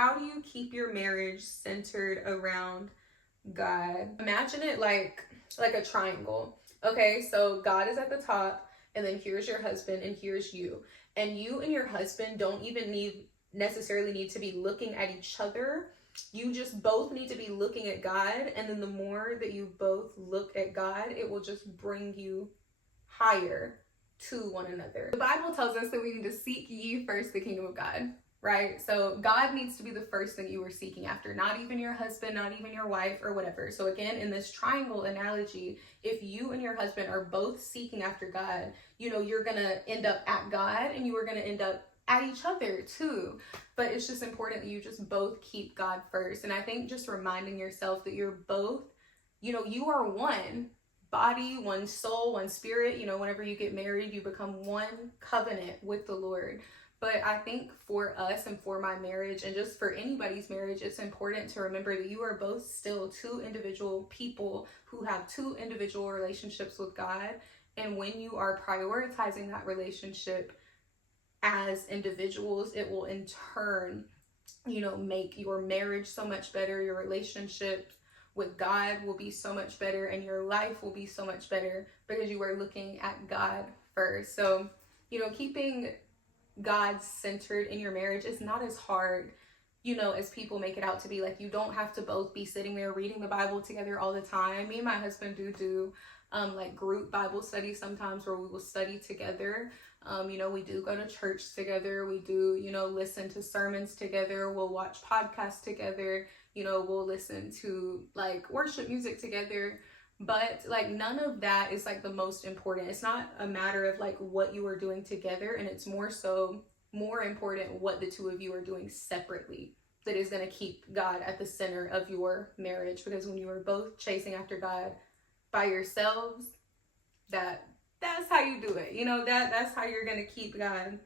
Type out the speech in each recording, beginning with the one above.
how do you keep your marriage centered around God? Imagine it like a triangle. Okay, so God is at the top, and then here's your husband, and here's you. And you and your husband don't even necessarily need to be looking at each other. You just both need to be looking at God, and then the more that you both look at God, it will just bring you higher to one another. The Bible tells us that we need to seek ye first the kingdom of God, right? So God needs to be the first thing you are seeking after, not even your husband, not even your wife or whatever. So again, in this triangle analogy, if you and your husband are both seeking after God, you're gonna end up at God, and you are gonna end up at each other too. But it's just important that you just both keep God first. And I think just reminding yourself that you're both, you are one body, one soul, one spirit. Whenever you get married, you become one covenant with the Lord. But I think for us and for my marriage, and just for anybody's marriage, it's important to remember that you are both still two individual people who have two individual relationships with God. And when you are prioritizing that relationship as individuals, it will in turn, make your marriage so much better, your relationship with God will be so much better, and your life will be so much better because you are looking at God first. So, keeping God centered in your marriage is not as hard, as people make it out to be. Like, you don't have to both be sitting there reading the Bible together all the time. Me and my husband do like group Bible studies sometimes where we will study together. We do go to church together. We do, listen to sermons together. We'll watch podcasts together. We'll listen to like worship music together. But like none of that is like the most important. It's not a matter of like what you are doing together, and it's more important what the two of you are doing separately that is going to keep God at the center of your marriage. Because when you are both chasing after God by yourselves, that's how you do it. That's how you're going to keep God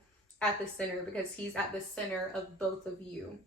at the center, because he's at the center of both of you.